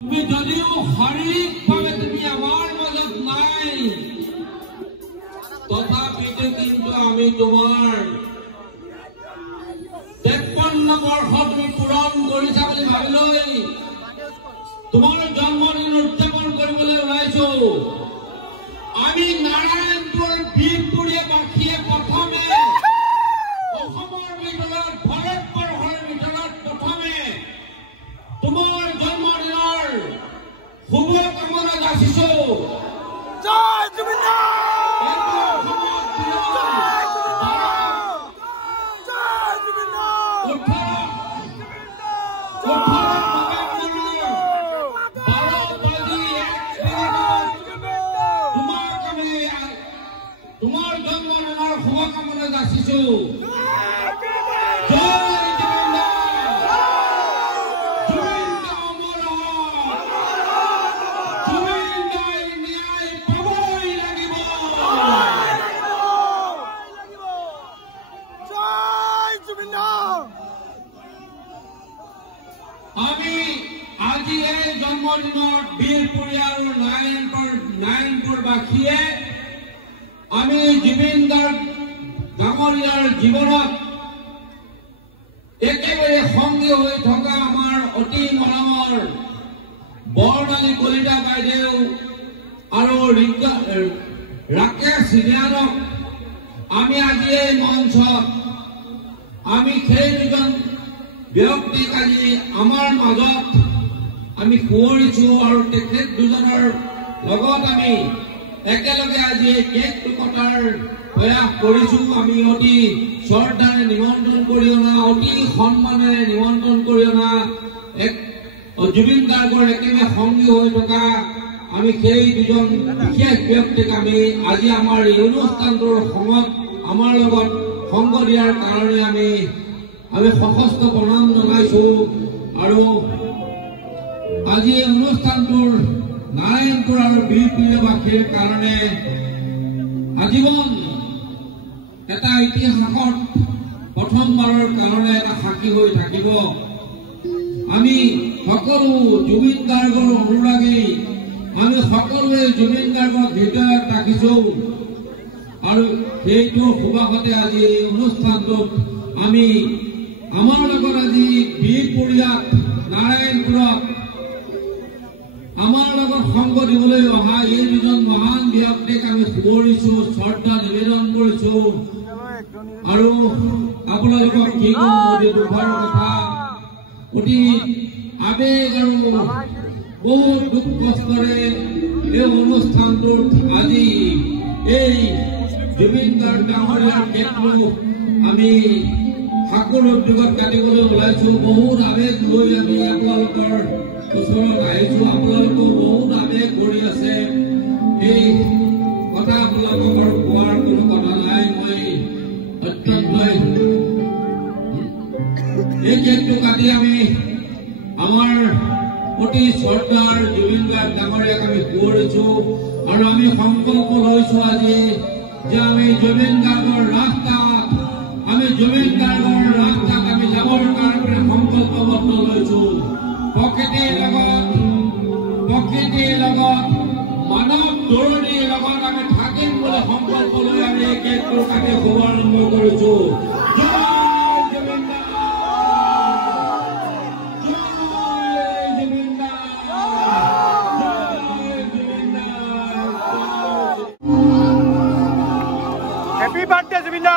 তুমি যদিও শাৰীৰিকভাৱে তুমি আমাৰ মাজত নাই, তথাপিতো কিন্তু আমি তোমাৰ 53 বৰ্ষ তুমি পূৰণ কৰিছা বুলি ভাবি লৈ তোমাৰ জন্মদিন উদযাপন কৰিবলৈ ওলাইছো। আমি নাৰায়ণপুৰ বিহপুৰীয়া বাসীয়ে প্ৰথমে অসমৰ ভিতৰত ভাৰতবৰ্ষৰ ভিতৰত প্ৰথমে তোমাৰ জন্মদিনৰ শুভকামনা যাচিছো। জয় জুবিন দা! তোমাৰ জন্মদিনৰ শুভকামনা যাচিছো। আমি আজি এই জন্মদিনত বিহপুৰীয়া আৰু নাৰায়ণপুৰবাসীয়ে আমি জুবিন গাৰ্গ ডাঙৰীয়াৰ জীৱনত একেবাৰে সংগী হৈ থকা আমাৰ অতি মৰমৰ বৰ্ণালী কলিতা বাইদেউ আৰু ৰাকেশ ৰিয়ানক আমি আজি এই মঞ্চত আমি সেই দুজন ব্যক্তিক আজি আমাৰ মাজত আমি শুৱৰিছো আৰু তেখেত দুজনৰ লগত আমি একেলগে আজি কেকটো কটাৰ প্ৰয়াস কৰিছো। আমি অতি শ্ৰদ্ধাৰে নিমন্ত্ৰণ কৰি অনা, অতি সন্মানেৰে নিমন্ত্ৰণ কৰি অনা জুবিন গাৰ্গৰ একেবাৰে সংগী হৈ থকা আমি সেই দুজন বিশেষ ব্যক্তিক আমি আজি আমাৰ এই অনুষ্ঠানটোৰ সময়ত আমাৰ লগত সংগ দিয়াৰ কাৰণে আমি সশস্ত্ৰ প্ৰণাম জনাইছো। আৰু আজি এই অনুষ্ঠানটোৰ নাৰায়ণপুৰ আৰু বিহপুৰীয়াবাসীৰ কাৰণে আজীৱন এটা ইতিহাসত প্ৰথমবাৰৰ কাৰণে এটা সাক্ষী হৈ থাকিব। আমি সকলো জুবিন গাৰ্গৰ অনুৰাগী, আমি সকলোৱে জুবিন গাৰ্গক হৃদয়ত ৰাখিছো আৰু সেইটো সুবাসতে আজি এই অনুষ্ঠানটোত আমি আমাৰ লগত আজি বিহপুৰীয়াত নাৰায়ণপুৰত আমাৰ লগত সংগ দিবলৈ অহা এই দুজন মহান ব্যক্তিক আমি শুৱৰিছো, শ্ৰদ্ধা নিবেদন কৰিছো। আৰু আপোনালোকক কি কম, অতি দুখৰ কথা, অতি আবেগ আৰু বহুত দুখ কষ্টৰে এই অনুষ্ঠানটোত আজি এই জুবিন গাৰ্গ ডাঙৰীয়াৰ কেকটো আমি সাঁকোৰ উদ্যোগত কাটিবলৈ ওলাইছো। বহুত আবেগ লৈ আমি আপোনালোকৰ ওচৰত আহিছো। আপোনালোকেও বহুত আবেগ কৰি আছে। এই কথা আপোনালোকক আৰু কোৱাৰ কোনো কথা নাই। মই অত্যন্ত এই কেকটো কাটি আমি আমাৰ অতি শ্ৰদ্ধাৰ জুবিন গাৰ্গ ডাঙৰীয়াক আমি শুৱৰিছো আৰু আমি সংকল্প লৈছো আজি যে আমি জুবিন গাৰ্গৰ ৰাস্তাত আমি যাবৰ কাৰণে সংকল্পবদ্ধ লৈছো। প্ৰকৃতিৰ লগত মানৱ ধৰণীৰ লগত আমি থাকিম বুলি সংকল্প লৈ আমি এই কেকটো কাটি শুভাৰম্ভ কৰিছো। Happy birthday, Zubinda!